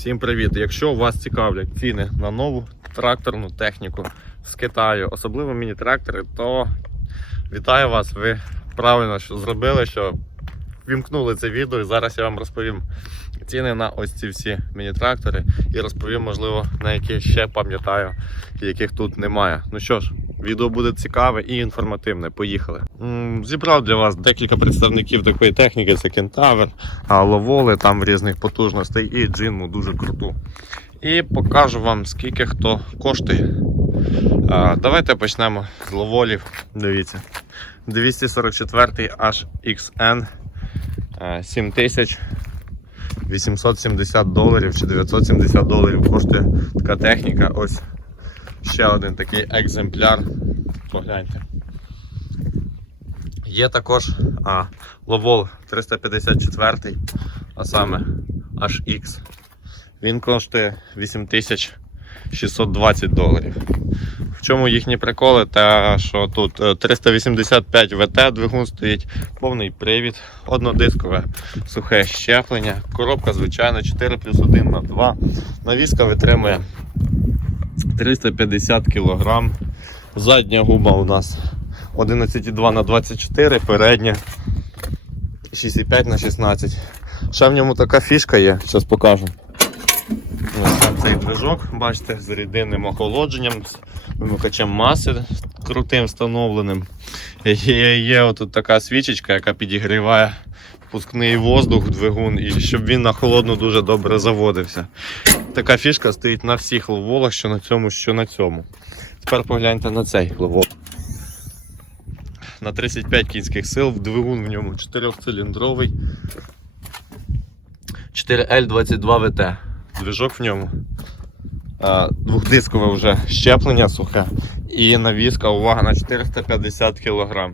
Всім привіт! Якщо вас цікавлять ціни на нову тракторну техніку з Китаю, особливо міні-трактори, то вітаю вас! Ви правильно що зробили, що вімкнули це відео і зараз я вам розповім ціни на ось ці всі міні-трактори і розповім, можливо, на які ще пам'ятаю, яких тут немає. Ну що ж, відео буде цікаве і інформативне. Поїхали. Зібрав для вас декілька представників такої техніки: це Кентавр, а ловоли там різних потужностей і джинму дуже круту. І покажу вам, скільки хто коштує. Давайте почнемо з ловолів. Дивіться. 244 HXN а, 7870 доларів чи 970 доларів коштує така техніка. Ось ще один такий екземпляр. Погляньте. Є також а, Ловол 354, а саме HX. Він коштує 8620 доларів. В чому їхні приколи? Те, що тут е, 385 ВТ двигун стоїть, повний привід, однодискове сухе щеплення, коробка, звичайно, 4 плюс 1 на 2. Навіска витримує 350 кг. Задня губа у нас 11,2 на 24, передня 6,5 на 16. Ще в ньому така фішка є, зараз покажу. Ось цей движок, бачите, з рідинним охолодженням, з вимикачем маси крутим встановленим. Є, є отут така свічечка, яка підігріває впускний воздух двигун, і щоб він на холодну дуже добре заводився. Така фішка стоїть на всіх ловолах, що на цьому, що на цьому. Тепер погляньте на цей ловол. На 35 кінських сил, двигун в ньому 4-циліндровий. 4L22VT. Движок в ньому. Двохдискове вже щеплення сухе. І навіска, увага, на 450 кг.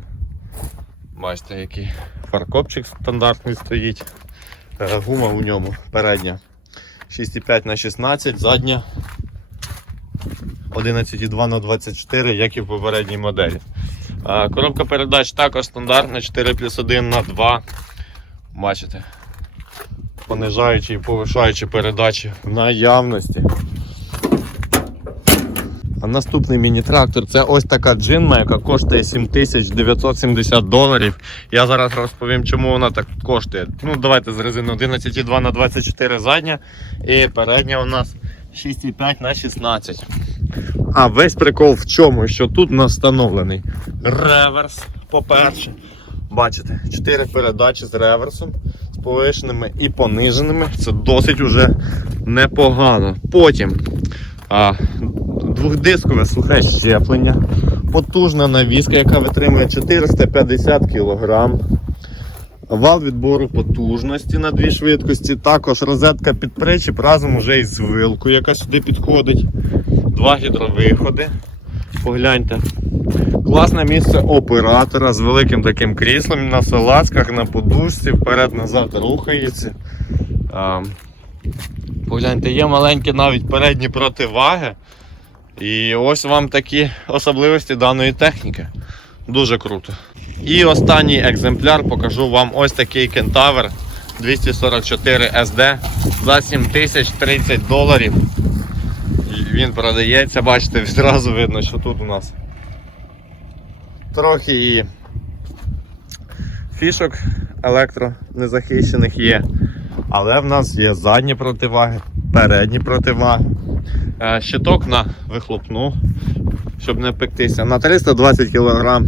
Бачите, який фаркопчик стандартний стоїть. Е, Гума у ньому передня 6,5 на 16, задня 11,2 на 24, як і в попередній моделі. Коробка передач також стандартна 4 плюс 1 на 2. Бачите. Понижаючі і повишаючі передачі в наявності. Наступний міні-трактор це ось така джинма, яка коштує 7970 доларів. Я зараз розповім, чому вона так коштує. Ну, давайте з резини 11,2 на 24 задня і передня у нас 6,5 на 16. А весь прикол в чому? Що тут у реверс, по-перше. Бачите, 4 передачі з реверсом, з повишеними і пониженими. Це досить уже непогано. Потім а, двохдискове сухе щеплення, потужна навіска, яка витримує 450 кг. Вал відбору потужності на дві швидкості. Також розетка під причіп разом уже із вилкою, яка сюди підходить. Два гідровиходи. Погляньте. Класне місце оператора з великим таким кріслом на салазках, на подушці, вперед-назад рухається. Погляньте, є маленькі навіть передні противаги. І ось вам такі особливості даної техніки. Дуже круто. І останній екземпляр покажу вам ось такий кентавр 244 SD за 7030 доларів. Він продається, бачите, відразу видно, що тут у нас трохи і фішок електронезахищених є. Але в нас є задні противаги, передні противаги. Е, Щиток на вихлопну, щоб не пектися. На 320 кг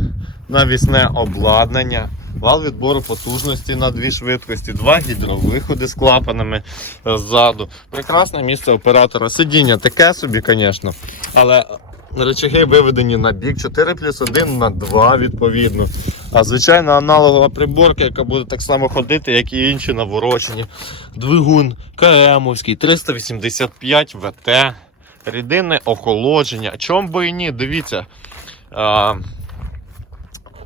навісне обладнання, вал відбору потужності на дві швидкості, два гідровиходи з клапанами е, ззаду. Прекрасне місце оператора. Сидіння таке собі, звісно. Але речаги виведені на бік 4 плюс 1 на 2 відповідно. А звичайна аналогова приборка, яка буде так само ходити, як і інші наворочені. Двигун КМовський 385 ВТ, рідинне охолодження. Чом би і ні, дивіться.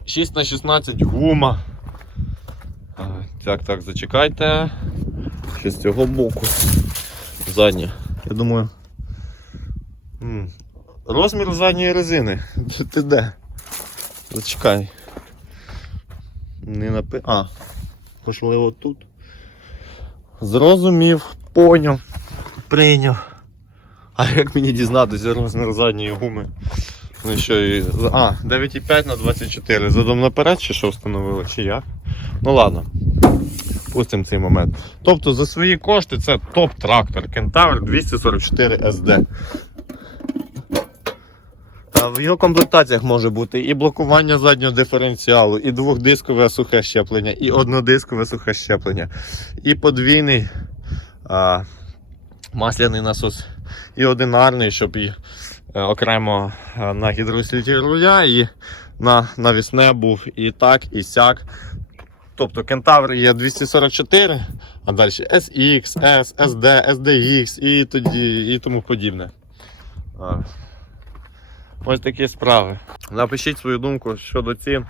6 на 16 гума. Так, так, зачекайте. Ще з цього боку. Задня. Я думаю. Розмір задньої резини. Ти- де? Зачекай. Не напи... А, можливо тут. Зрозумів, поняв. прийняв. А як мені дізнатися розмір задньої гуми? Ну що, і... А, 9,5 на 24. Задом наперед чи що встановили, чи як? Ну ладно. Пустимо цей момент. Тобто за свої кошти це топ-трактор Кентавр 244 SD. В його комплектаціях може бути і блокування заднього диференціалу, і двохдискове сухе щеплення, і однодискове сухе щеплення, і подвійний а, масляний насос, і одинарний, щоб і е, окремо е, на гідроусилитель руля, і на навісне був і так, і сяк. Тобто кентавр є 244, а далі SX, S, SD, SDX і, тоді, і тому подібне. Ось такі справи. Напишіть свою думку щодо цін.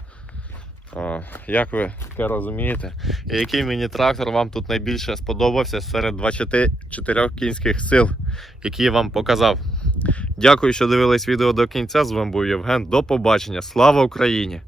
Як ви таке розумієте? І який міні-трактор вам тут найбільше сподобався серед 24 кінських сил, які я вам показав. Дякую, що дивились відео до кінця. З вами був Євген. До побачення. Слава Україні!